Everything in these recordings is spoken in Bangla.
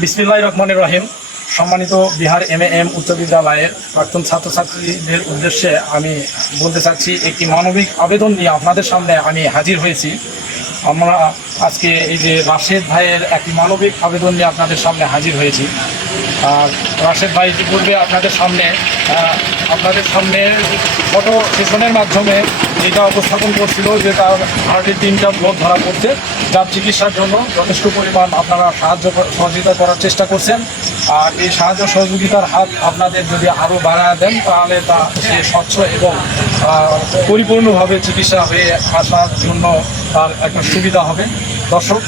বিসমিল্লাহির রহমানির রহিম। সম্মানিত বিহার এমএএম উচ্চ বিদ্যালয়ের প্রাক্তন ছাত্রছাত্রীদের উদ্দেশ্যে আমি বলতে চাচ্ছি, একটি মানবিক আবেদন নিয়ে আপনাদের সামনে আমি হাজির হয়েছি। আমরা আজকে এই যে রাশেদ ভাইয়ের একটি মানবিক আবেদন নিয়ে আপনাদের সামনে হাজির হয়েছি। আর রাশেদ ভাই ইতিপূর্বে আপনাদের সামনে ফটো সেশনের মাধ্যমে যেটা উপস্থাপন করছিল যে তার হার্টের 3টা ব্লক ধরা পড়ছে, যার চিকিৎসার জন্য যথেষ্ট পরিমাণ আপনারা সহযোগিতা করার চেষ্টা করছেন। আর এই সাহায্য সহযোগিতার হাত আপনাদের যদি আরও বাড়ায় দেন, তাহলে তা সে স্বচ্ছ এবং পরিপূর্ণভাবে চিকিৎসা হয়ে আসার জন্য তার একটা সুবিধা হবে। দর্শক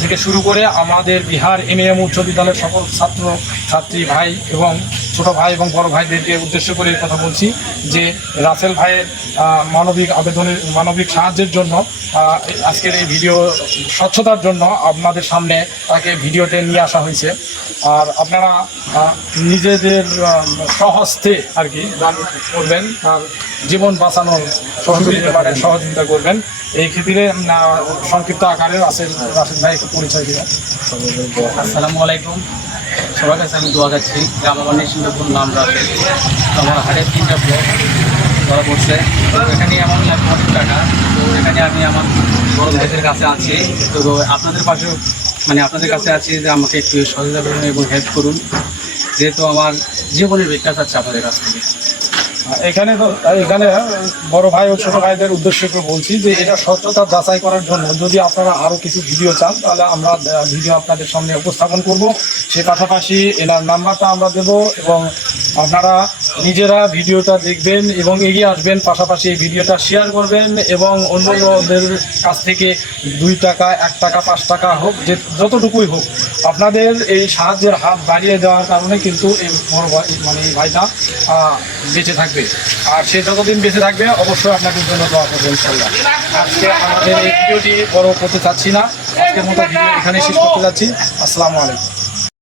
থেকে শুরু করে আমাদের বিহার এমএএম উচ্চ বিদ্যালয়ের সকল ছাত্র ছাত্রী ভাই এবং ছোট ভাই এবং বড় ভাইদেরকে উদ্দেশ্য করে কথা বলছি যে রাসেল ভাইয়ের মানবিক সাহায্যের জন্য আজকের এই ভিডিও স্বচ্ছতার জন্য আপনাদের সামনে তাকে ভিডিওতে নিয়ে আসা হয়েছে। আর আপনারা নিজেদের স্বহস্তে আর কি দান করবেন, আর জীবন বাঁচানোর সহযোগিতা করবেন। এই ক্ষেত্রে সংক্ষিপ্ত আকারে রাসেল ভাই একটু পরিচয় দেবেন। আসসালামু আলাইকুম, সবার কাছে আমি দোয়া যাচ্ছি যে আমার নিশ্চিন্তপুর নাম রাখে আমার হাটের 3টা ব্লক ধরা পড়ছে। এখানে এমন লাগবে অনেক টাকা, তো এখানে আমি আমার বড় ভাইদের কাছে আছি। তো আপনাদের পাশেও আপনাদের কাছে আছি যে আমাকে একটু সহযোগিতা করুন এবং হেল্প করুন, যেহেতু আমার জীবনের ভিক্ষা চাচ্ছে আপনাদের কাছ থেকে। এখানে বড় ভাই ও ছোট ভাইদের উদ্দেশ্যে বলছি যে এটা স্বচ্ছতা যাচাই করার জন্য যদি আপনারা আরও কিছু ভিডিও চান, তাহলে আমরা ভিডিও আপনাদের সামনে উপস্থাপন করব। সে পাশাপাশি এনার নাম্বারটা আমরা দেব এবং আপনারা নিজেরা ভিডিওটা দেখবেন এবং এগিয়ে আসবেন। পাশাপাশি এই ভিডিওটা শেয়ার করবেন এবং অন্যদের কাছ থেকে 2 টাকা, 1 টাকা, 5 টাকা হোক, যে যতটুকুই হোক, আপনাদের এই সাহায্যের হাত বাড়িয়ে দেওয়ার কারণে কিন্তু এই বড় ভাই এই ভাইটা বেঁচে থাকবে। আর সে যতদিন বেঁচে থাকবে অবশ্যই আপনাদের জন্য দোয়া করবো ইনশাল্লাহ। আজকে আমাদের এই ভিডিওটি বড় করতে চাচ্ছি না, আজকের মতো ভিডিও এখানে শেষ করতে যাচ্ছি। আসসালামু আলাইকুম।